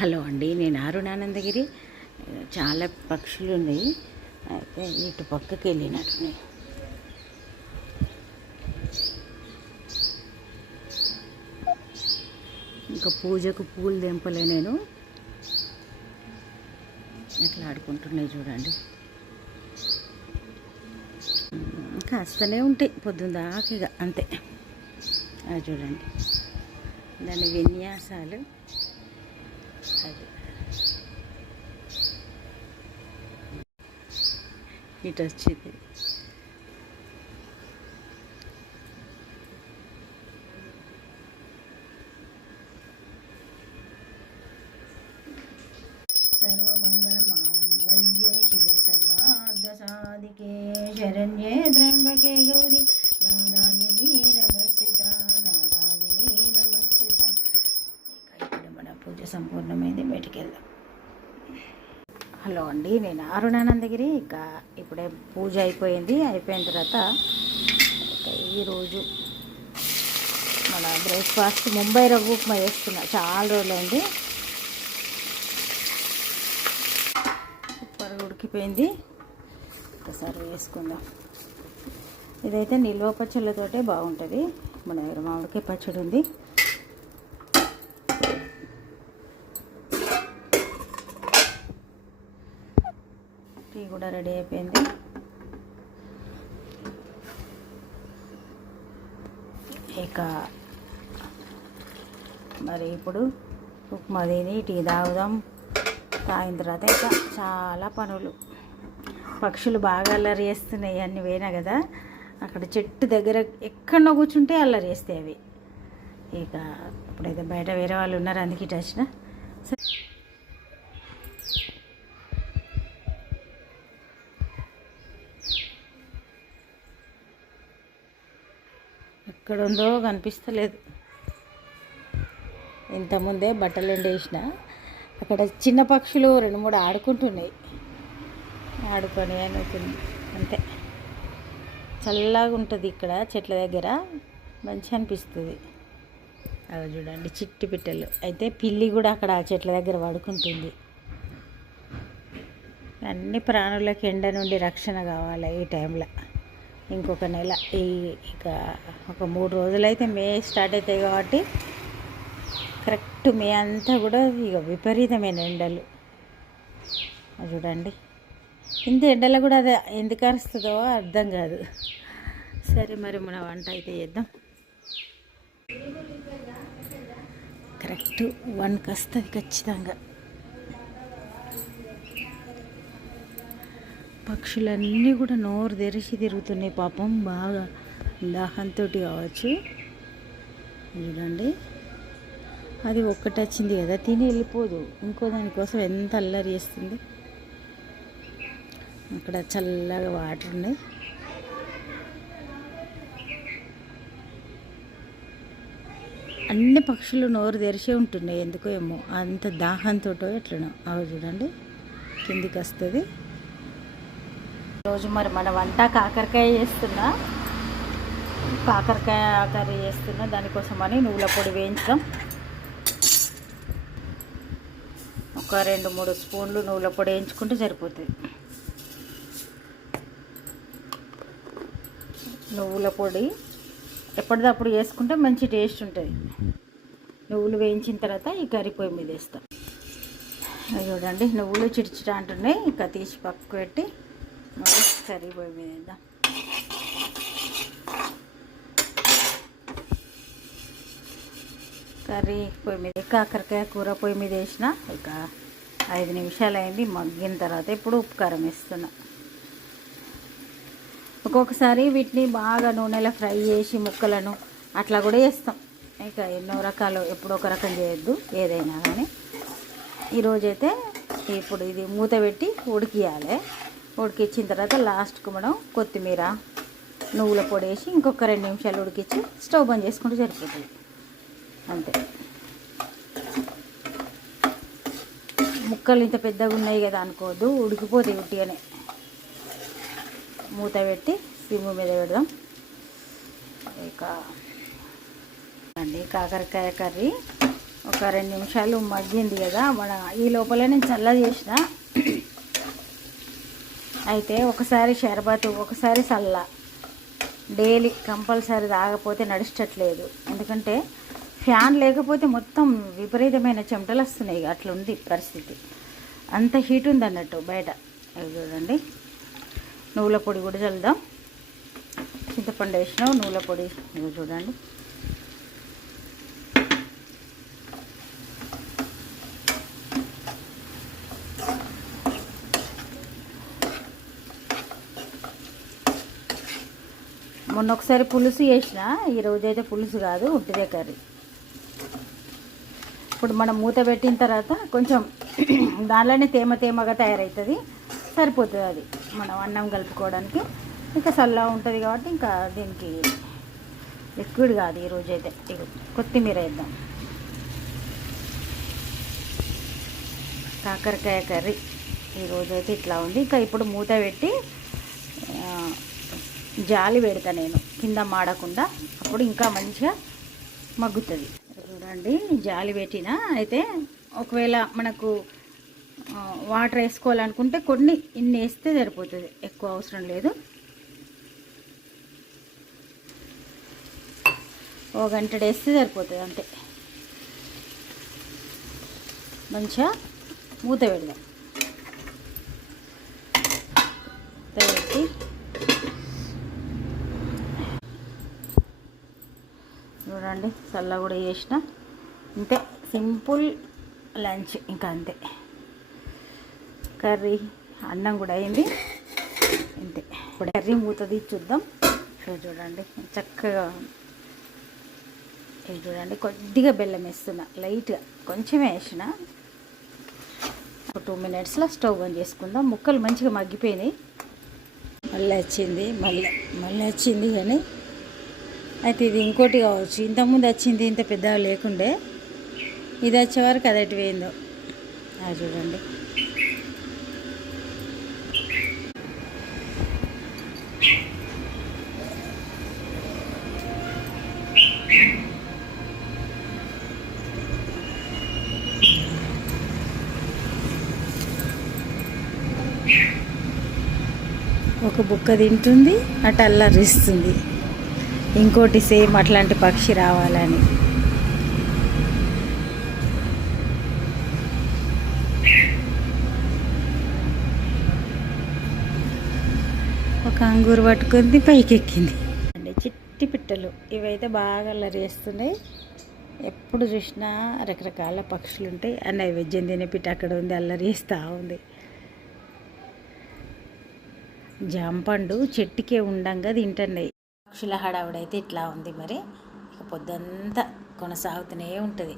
Hello అండి, నేను అరుణానందగిరి. చాలా పక్షులు ఉన్నాయి. అయితే ఇటు పక్కకి వెళ్ళినట్టున్నాయి. ఇంకా పూజకు పూలు తెంపలే నేను. ఎట్లా ఆడుకుంటున్నాయి చూడండి. కాస్తనే ఉంటాయి పొద్దున్న దాకా, ఇక అంతే. అది చూడండి, దాని విన్యాసాలు. అది ఇటు వచ్చింది. సర్వమంగళమాంగళ్యే శివే సర్వార్ధసాధికే శరణ్యే త్ర్యంబకే గౌరీ నారాయణీ నమస్సిత నారాయణీ నమస్సిత. ఇక్కడ మన పూజ సంపూర్ణమైంది. బయటికి వెళ్దాం. హలో అండి, నేను అరుణానందగిరి. ఇక ఇప్పుడే పూజ అయిపోయింది. అయిపోయిన తర్వాత ఇక ఈరోజు మన బ్రేక్ఫాస్ట్ ముంబై రవ్వ ఉప్మా వేస్తున్నా. చాలా రోజులైంది. సూపర్గా ఉడికిపోయింది. ఒకసారి వేసుకుందాం. ఇదైతే నిల్వ పచ్చళ్ళతోటే బాగుంటుంది. మన దగ్గర మామిడికాయ పచ్చడి ఉంది. టీ కూడా రెడీ అయిపోయింది. ఇక మరి ఇప్పుడు ఉప్మా తిని టీ తాగుదాం. తాగిన తర్వాత ఇంకా చాలా పనులు. పక్షులు బాగా అల్లరి చేస్తున్నాయి. అన్నీ పోయినా కదా, అక్కడ చెట్టు దగ్గర ఎక్కడో కూర్చుంటే అల్లరి చేస్తాయి అవి. ఇక ఇప్పుడైతే బయట వేరే వాళ్ళు ఉన్నారు, అందుకే ఇటు వచ్చిన. ఎక్కడ ఉందో కనిపిస్తలేదు. ఇంతకుముందే బట్టలు ఎండేసిన. అక్కడ చిన్న పక్షులు 2-3 ఆడుకుంటున్నాయి. ఆడుకొని అనుకుంది అంతే. చల్లగా ఉంటుంది ఇక్కడ చెట్ల దగ్గర, మంచిగా అనిపిస్తుంది. అవి చూడండి, చిట్టి పిట్టలు. అయితే పిల్లి కూడా అక్కడ చెట్ల దగ్గర పడుకుంటుంది. అన్ని ప్రాణులకు ఎండ నుండి రక్షణ కావాలి ఈ టైంలో. ఇంకొక నెల, ఇక ఒక 3 రోజులైతే మే స్టార్ట్ అవుతాయి కాబట్టి కరెక్ట్ మే అంతా కూడా ఇక విపరీతమైన ఎండలు. చూడండి, ఇంత ఎండలో కూడా అది ఎందుకు అరుస్తుందో అర్థం కాదు. సరే, మరి మన వంట అయితే చేద్దాం. కరెక్ట్ 1కి వస్తుంది ఖచ్చితంగా. పక్షులన్నీ కూడా నోరు తెరిచి తిరుగుతున్నాయి. పాపం బాగా దాహంతో కావచ్చు. చూడండి, అది ఒక్కటి వచ్చింది కదా, తిని వెళ్ళిపోదు. ఇంకో దానికోసం ఎంత అల్లరి చేస్తుంది. అక్కడ చల్లగా వాటర్ ఉన్నాయి. అన్ని పక్షులు నోరు తెరిచే ఉంటున్నాయి. ఎందుకో ఏమో, అంత దాహంతో ఎట్లనో. అవి చూడండి, కిందికి వస్తుంది. రోజు మరి మన వంట కాకరకాయ చేస్తున్నా. కాకరకాయ కర్రీ చేస్తున్నా. దానికోసమని నువ్వుల పొడి వేయించాం. ఒక 2-3 స్పూన్లు నువ్వుల పొడి వేయించుకుంటే సరిపోతుంది. నువ్వుల పొడి ఎప్పటిదప్పుడు వేసుకుంటే మంచి టేస్ట్ ఉంటుంది. నువ్వులు వేయించిన తర్వాత ఈ కర్రీ పొయ్యి మీద వేస్తాం. చూడండి, నువ్వులు చిడిచిట అంటున్నాయి. ఇంకా తీసి పక్కకు పెట్టి మరి కర్రీ పొయ్యి మీద వేద్దాం. కర్రీ పొయ్యి మీద, కాకరకాయ కూర పొయ్యి మీద వేసిన. ఇక 5 నిమిషాలు అయింది. మగ్గిన తర్వాత ఇప్పుడు ఉప్పు కారం వేస్తున్నా. ఒక్కొక్కసారి వీటిని బాగా నూనెలో ఫ్రై చేసి ముక్కలను అట్లా కూడా వేస్తాం. ఇక ఎన్నో రకాలు, ఎప్పుడో ఒక రకం చేయొద్దు ఏదైనా కానీ. ఈరోజైతే ఇప్పుడు ఇది మూత పెట్టి ఉడికియాలి. ఉడికించిన తర్వాత లాస్ట్కు మనం కొత్తిమీర, నువ్వుల పొడి వేసి ఇంకొక 2 నిమిషాలు ఉడికించి స్టవ్ బంద్ చేసుకుంటే సరిపోతుంది. అంతే. ముక్కలు ఇంత పెద్దగా ఉన్నాయి కదా అనుకోవద్దు, ఉడికిపోతాయి ఉట్టిగానే. మూత పెట్టి సిమ్ మీద పెడదాం. ఇక అండి కాకరకాయ కర్రీ ఒక 2 నిమిషాలు మగ్గింది కదా. ఈ లోపల నేను చల్ల చేసిన. అయితే ఒకసారి షర్బతు ఒకసారి చల్ల డైలీ కంపల్సరీ తాగకపోతే నడిచట్లేదు. ఎందుకంటే ఫ్యాన్ లేకపోతే మొత్తం విపరీతమైన చెమటలు వస్తున్నాయి. అట్లుంది పరిస్థితి, అంత హీట్ ఉంది అన్నట్టు బయట. అవి చూడండి, నువ్వుల పొడి కూడా చల్లుదాం. చింతపండు వేసినాం, నువ్వుల పొడి ఇవి చూడండి. మొన్న ఒకసారి పులుసు చేసిన, ఈరోజైతే పులుసు కాదు, ఉట్టిదే కర్రీ. ఇప్పుడు మనం మూత పెట్టిన తర్వాత కొంచెం దానిలోనే తేమగా తయారవుతుంది, సరిపోతుంది. అది మనం అన్నం కలుపుకోవడానికి ఇంకా చల్లగా ఉంటుంది కాబట్టి ఇంకా దీనికి లిక్విడ్ కాదు ఈరోజైతే. ఇది కొత్తిమీర వేద్దాం. కాకరకాయ కర్రీ ఈరోజైతే ఇట్లా ఉంది. ఇంకా ఇప్పుడు మూత పెట్టి జాలి పెడతా నేను, కింద మాడకుండా. అప్పుడు ఇంకా మంచిగా మగ్గుతుంది. చూడండి, జాలి పెట్టిన. అయితే ఒకవేళ మనకు వాటర్ వేసుకోవాలనుకుంటే కొన్ని ఇన్ని వేస్తే సరిపోతుంది, ఎక్కువ అవసరం లేదు. ఓ గంట వేస్తే సరిపోతుంది అంతే. మంచిగా మూత పెడదాం. మూత పెట్టి చూడండి, చల్ల కూడా చేసిన. అంతే, సింపుల్ లంచ్. ఇంకా అంతే, కర్రీ అన్నం కూడా అయింది. అంతే. ఇప్పుడు కర్రీ మూత తీసి చూద్దాం. చూడండి చక్కగా. ఇది చూడండి, కొద్దిగా బెల్లం వేస్తున్నా, లైట్గా కొంచెమే వేసిన. ఒక 2 మినిట్స్లో స్టవ్ ఆన్ చేసుకుందాం. ముక్కలు మంచిగా మగ్గిపోయినాయి. మళ్ళీ వచ్చింది కానీ అయితే ఇది ఇంకోటి కావచ్చు. ఇంతకుముందు వచ్చింది ఇంత పెద్దగా లేకుండే, ఇది వచ్చే వరకు అది ఎటు పోయిందో. అది చూడండి. ఒక బుక్క తింటుంది, అటు అల్లరిస్తుంది. ఇంకోటి సేమ్ అట్లాంటి పక్షి రావాలని. ఒక అంగూరు పట్టుకుంది, పైకి ఎక్కింది. అంటే చిట్టి పిట్టలు ఇవైతే బాగా అల్లరి చేస్తున్నాయి. ఎప్పుడు చూసినా రకరకాల పక్షులు ఉంటాయి. నైవేద్యం తినే పిట్ట అక్కడ ఉంది, అల్లరి చేస్తూ ఉంది. జాంపండు చెట్టుకే ఉండంగా తింటున్నాయి. పక్షుల హడావుడైతే ఇట్లా ఉంది. మరి ఇక పొద్దంతా కొనసాగుతూనే ఉంటుంది.